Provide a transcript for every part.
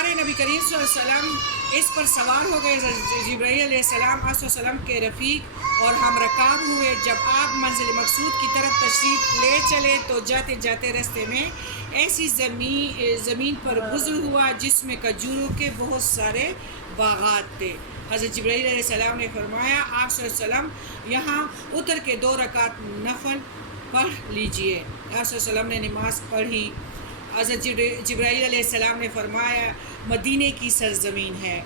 ہمارے نبی کریم صلی اللہ علیہ وسلم اس پر سوار ہو گئے. جبرائیل علیہ السلام آپ صلی اللہ علیہ وسلم کے رفیق اور ہم رکاب ہوئے. جب آپ منزل مقصود کی طرف تشریف لے چلے تو جاتے جاتے راستے میں ایسی زمین پر گزر ہوا جس میں کھجوروں کے بہت سارے باغات تھے. حضرت جبرائیل علیہ السلام نے فرمایا آپ صلی اللہ علیہ وسلم یہاں اتر کے 2 رکعت نفل پڑھ لیجئے. آپ صلی اللہ علیہ وسلم نے نماز پڑھی. حضرت جبرائیل علیہ السلام نے فرمایا مدینے کی سرزمین ہے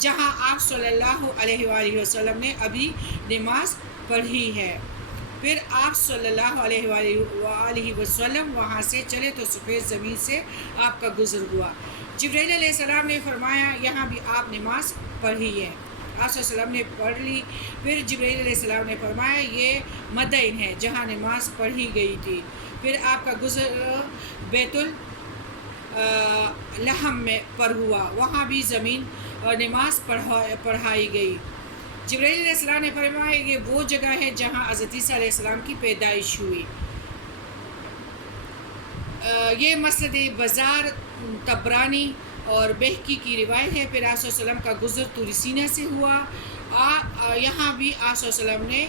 جہاں آپ صلی اللہ علیہ وآلہ وسلم نے ابھی نماز پڑھی ہے. پھر آپ صلی اللہ علیہ وآلہ وسلم وہاں سے چلے تو سفید زمین سے آپ کا گزر ہوا. جبرائیل علیہ السلام نے فرمایا یہاں بھی آپ نماز پڑھی ہے. آپ صلی اللہ علیہ وسلم نے پڑھ لی. پھر جبرائیل علیہ السلام نے فرمایا یہ مدین ہے جہاں نماز پڑھی گئی تھی. پھر آپ کا گزر بیت لحم میں پر ہوا, وہاں بھی زمین نماز پڑھائی گئی. جبرائیل علیہ السلام نے فرمایا یہ وہ جگہ ہے جہاں حضرت عیسیٰ علیہ السلام کی پیدائش ہوئی. یہ مسند بازار طبرانی اور بہقی کی روایت ہے. پھر آپ صلی اللہ علیہ وسلم کا گزر طور سینہ سے ہوا. یہاں بھی آپ صلی اللہ علیہ وسلم نے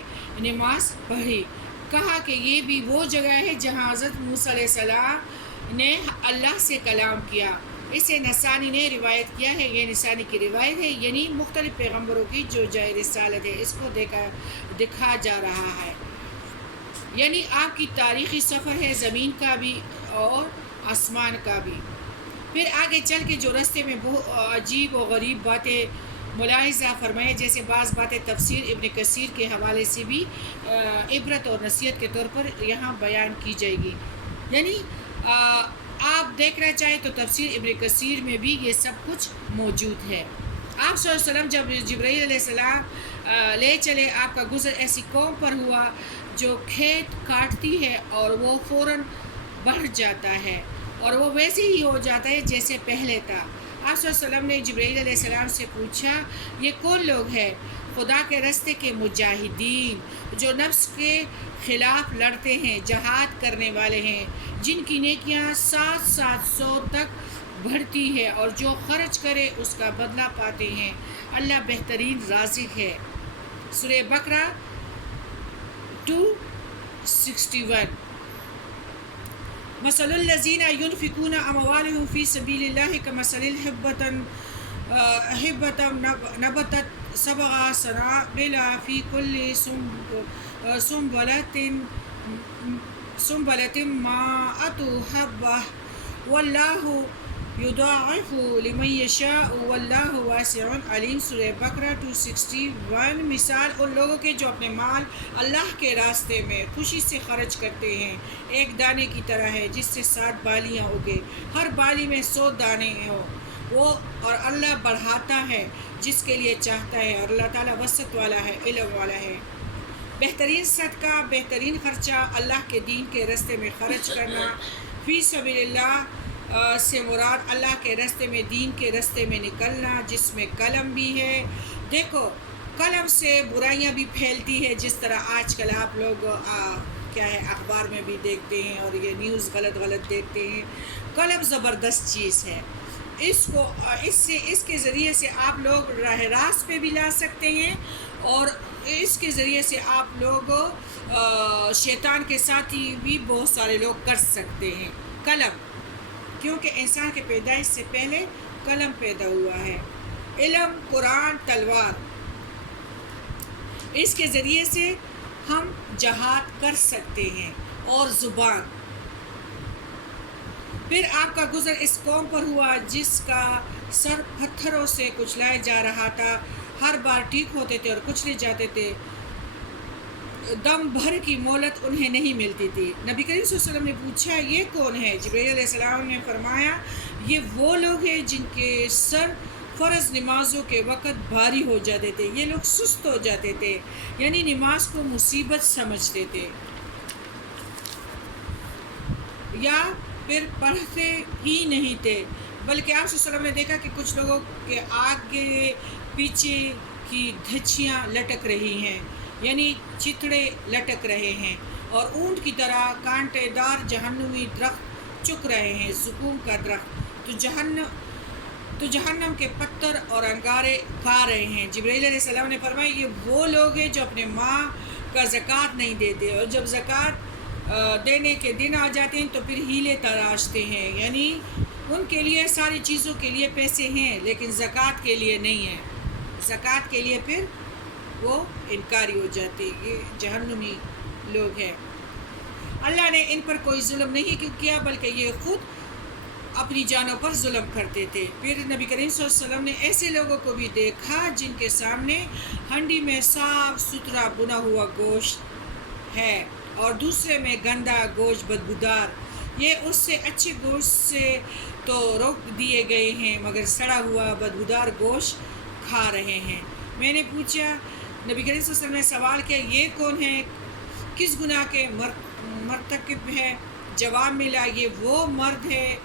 نماز پڑھی. کہا کہ یہ بھی وہ جگہ ہے جہاں حضرت موسیٰ علیہ السلام نے اللہ سے کلام کیا. اسے نسانی نے روایت کیا ہے. یہ نسانی کی روایت ہے, یعنی مختلف پیغمبروں کی جو جائے رسالت ہے اس کو دکھا جا رہا ہے. یعنی آپ کی تاریخی سفر ہے زمین کا بھی اور آسمان کا بھی. پھر آگے چل کے جو راستے میں بہت عجیب و غریب باتیں ملاحظہ فرمائے, جیسے بعض باتیں تفسیر ابن کثیر کے حوالے سے بھی عبرت اور نصیحت کے طور پر یہاں بیان کی جائے گی. یعنی آپ دیکھنا چاہیں تو تفسیر ابن کثیر میں بھی یہ سب کچھ موجود ہے. آپ صلی اللہ علیہ وسلم جب جبرائیل علیہ السلام لے چلے, آپ کا گزر ایسی قوم پر ہوا جو کھیت کاٹتی ہے اور وہ فوراً بڑھ جاتا ہے اور وہ ویسے ہی ہو جاتا ہے جیسے پہلے تھا. آپ صلی اللہ علیہ وسلم نے جبرائیل علیہ السلام سے پوچھا یہ کون لوگ ہیں؟ خدا کے راستے کے مجاہدین جو نفس کے خلاف لڑتے ہیں, جہاد کرنے والے ہیں, جن کی نیکیاں 700 تک بڑھتی ہے اور جو خرچ کرے اس کا بدلہ پاتے ہیں. اللہ بہترین رازق ہے. سورہ بقرہ 261. مثل الذین ينفقون اموالهم فی سبیل اللہ کمثل حبۃ نبتت 7 سنابل فی کل سنبلۃ مائۃ حبۃ واللہ یضاعف لمن یشاء واللہ واسع علیم. سورہ بقرہ 261. مثال ان لوگوں کے جو اپنے مال اللہ کے راستے میں خوشی سے خرچ کرتے ہیں ایک دانے کی طرح ہے جس سے 7 بالیاں اگے, ہر بالی میں 100 دانے ہوں. وہ اور اللہ بڑھاتا ہے جس کے لیے چاہتا ہے اور اللہ تعالیٰ وسعت والا ہے, علم والا ہے. بہترین صدقہ, بہترین خرچہ اللہ کے دین کے راستے میں خرچ کرنا. فی سبیل اللہ سے مراد اللہ کے راستے میں, دین کے راستے میں نکلنا جس میں قلم بھی ہے. دیکھو قلم سے برائیاں بھی پھیلتی ہے, جس طرح آج کل آپ لوگ کیا ہے اخبار میں بھی دیکھتے ہیں اور یہ نیوز غلط دیکھتے ہیں. قلم زبردست چیز ہے. اس کے ذریعے سے آپ لوگ راہ راست پہ بھی لا سکتے ہیں اور اس کے ذریعے سے آپ لوگ شیطان کے ساتھی بھی بہت سارے لوگ کر سکتے ہیں. قلم, کیونکہ انسان کے پیدائش سے پہلے قلم پیدا ہوا ہے. علم, قرآن, تلوار, اس کے ذریعے سے ہم جہاد کر سکتے ہیں, اور زبان. پھر آپ کا گزر اس قوم پر ہوا جس کا سر پتھروں سے کچلائے جا رہا تھا, ہر بار ٹھیک ہوتے تھے اور کچلے جاتے تھے, دم بھر کی مہلت انہیں نہیں ملتی تھی. نبی کریم صلی اللہ علیہ وسلم نے پوچھا یہ کون ہے؟ جبرائیل علیہ السلام نے فرمایا یہ وہ لوگ ہیں جن کے سر فرض نمازوں کے وقت بھاری ہو جاتے تھے, یہ لوگ سست ہو جاتے تھے, یعنی نماز کو مصیبت سمجھتے تھے, یا پھر پڑھتے ہی نہیں تھے. بلکہ آپ صلی اللہ علیہ وسلم نے دیکھا کہ کچھ لوگوں کے آگے پیچھے کی دھچیاں لٹک رہی ہیں, یعنی چتڑے لٹک رہے ہیں, اور اونٹ کی طرح کانٹے دار جہنمی درخت چک رہے ہیں, زقوم کا درخت. تو تو جہنم کے پتھر اور انگارے کھا رہے ہیں۔ جبرائیل علیہ السلام نے فرمایا یہ وہ لوگ ہیں جو اپنے ماں کا زکوٰۃ نہیں دیتے، اور جب زکوٰۃ دینے کے دن آ جاتے ہیں تو پھر ہیلے تراشتے ہیں، یعنی ان کے لیے ساری چیزوں کے لیے پیسے ہیں لیکن زکوٰۃ کے لیے نہیں ہیں، زکوٰۃ کے لیے پھر وہ انکاری ہو جاتے ہیں۔ یہ جہنمی لوگ ہیں۔ اللہ نے ان پر کوئی ظلم نہیں کیا بلکہ یہ خود اپنی جانوں پر ظلم کرتے تھے۔ پھر نبی کریم صلی اللہ علیہ وسلم نے ایسے لوگوں کو بھی دیکھا جن کے سامنے ہنڈی میں صاف ستھرا بنا ہوا گوشت ہے اور دوسرے میں گندا گوشت بدبودار، یہ اس سے اچھے گوشت سے تو روک دیے گئے ہیں مگر سڑا ہوا بدبودار گوشت کھا رہے ہیں۔ میں نے پوچھا، نبی کریم صلی اللہ علیہ وسلم نے سوال کیا، یہ کون ہے، کس گناہ کے مرتکب ہے؟ جواب ملا، یہ وہ مرد ہے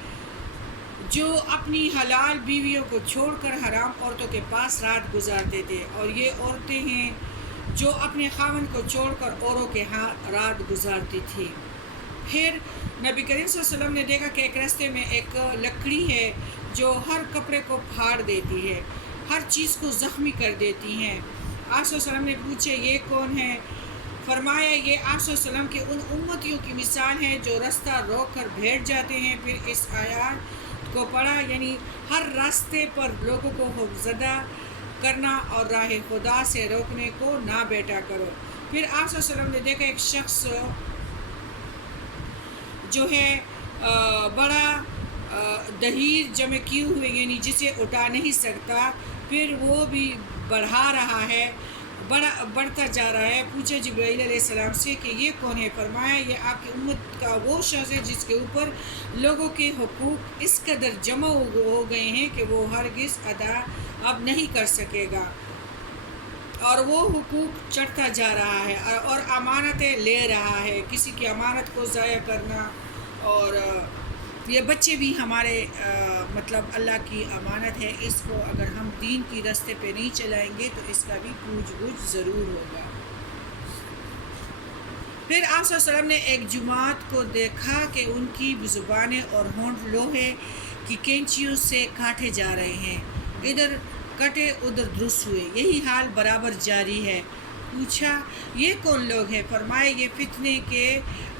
جو اپنی حلال بیویوں کو چھوڑ کر حرام عورتوں کے پاس رات گزارتے تھے، اور یہ عورتیں ہیں جو اپنے خاوند کو چھوڑ کر اوروں کے ہاں رات گزارتی تھی۔ پھر نبی کریم صلی اللہ علیہ وسلم نے دیکھا کہ ایک راستے میں ایک لکڑی ہے جو ہر کپڑے کو پھاڑ دیتی ہے، ہر چیز کو زخمی کر دیتی ہیں۔ آپ صلی اللہ علیہ وسلم نے پوچھے یہ کون ہے؟ فرمایا یہ آپ صلی اللہ علیہ وسلم کے ان امتیوں کی مثال ہے جو راستہ روک کر بیٹھ جاتے ہیں۔ پھر اس آیات کو پڑھا، یعنی ہر راستے پر لوگوں کو خوفزدہ کرنا اور راہ خدا سے روکنے کو نہ بیٹھا کرو۔ پھر آپ صلی اللہ علیہ وسلم نے دیکھا ایک شخص جو ہے بڑا دہیر جمع کیے ہوئے، یعنی جسے اٹھا نہیں سکتا، پھر وہ بھی بڑھا رہا ہے، بڑھتا جا رہا ہے۔ پوچھا جبرائیل علیہ السلام سے کہ یہ کون ہے؟ فرمایا یہ آپ کی امت کا وہ شخص ہے جس کے اوپر لوگوں کے حقوق اس قدر جمع ہو گئے ہیں کہ وہ ہرگز ادا اب نہیں کر سکے گا، اور وہ حقوق چڑھتا جا رہا ہے اور امانتیں لے رہا ہے، کسی کی امانت کو ضائع کرنا۔ اور یہ بچے بھی ہمارے مطلب اللہ کی امانت ہے، اس کو اگر ہم دین کی راستے پہ نہیں چلائیں گے تو اس کا بھی پوچھ گچھ ضرور ہوگا۔ پھر آپ صلی اللہ علیہ وسلم نے ایک جماعت کو دیکھا کہ ان کی زبانیں اور ہونٹ لوہے کی کینچیوں سے کاٹے جا رہے ہیں، ادھر کٹے ادھر درست ہوئے، یہی حال برابر جاری ہے۔ پوچھا یہ کون لوگ ہیں؟ فرمایا یہ فتنے کے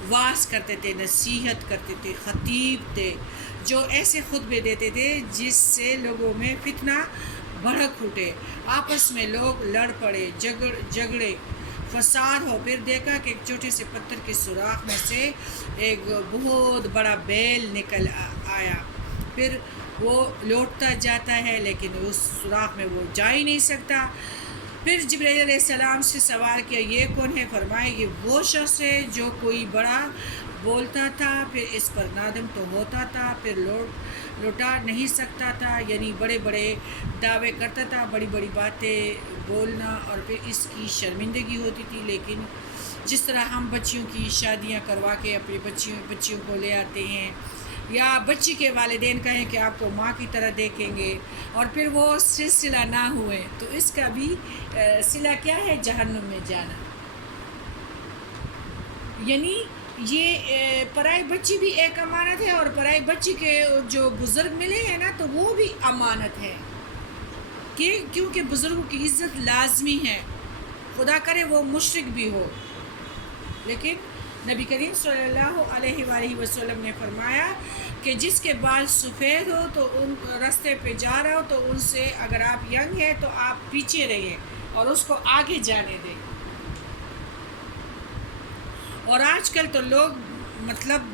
واعظ کرتے تھے، نصیحت کرتے تھے، خطیب تھے جو ایسے خطبے دیتے تھے جس سے لوگوں میں فتنہ بھڑک اٹھے، آپس میں لوگ لڑ پڑے، جھگڑے فساد ہو۔ پھر دیکھا کہ ایک چھوٹے سے پتھر کے سوراخ میں سے ایک بہت بڑا بیل نکل آیا، پھر وہ لوٹتا جاتا ہے لیکن اس سوراخ میں وہ جا ہی نہیں سکتا۔ پھر جبرائیل علیہ السلام سے سوال کیا یہ کون ہے؟ فرمایا یہ وہ شخص ہے جو کوئی بڑا بولتا تھا، پھر اس پر نادم تو ہوتا تھا، پھر لوٹا نہیں سکتا تھا، یعنی بڑے بڑے دعوے کرتا تھا، بڑی بڑی باتیں بولنا، اور پھر اس کی شرمندگی ہوتی تھی۔ لیکن جس طرح ہم بچیوں کی شادیاں کروا کے اپنی بچیوں کو لے آتے ہیں، یا بچی کے والدین کہیں کہ آپ کو ماں کی طرح دیکھیں گے، اور پھر وہ سلسلہ نہ ہوئے تو اس کا بھی صلہ کیا ہے؟ جہنم میں جانا۔ یعنی یہ پرائی بچی بھی ایک امانت ہے، اور پرائی بچی کے جو بزرگ ملے ہیں نا تو وہ بھی امانت ہے، کیونکہ بزرگوں کی عزت لازمی ہے، خدا کرے وہ مشرک بھی ہو۔ لیکن نبی کریم صلی اللہ علیہ وآلہ وسلم نے فرمایا کہ جس کے بال سفید ہو تو ان راستے پہ جا رہا ہو تو ان سے اگر آپ ینگ ہیں تو آپ پیچھے رہیں اور اس کو آگے جانے دیں۔ اور آج کل تو لوگ مطلب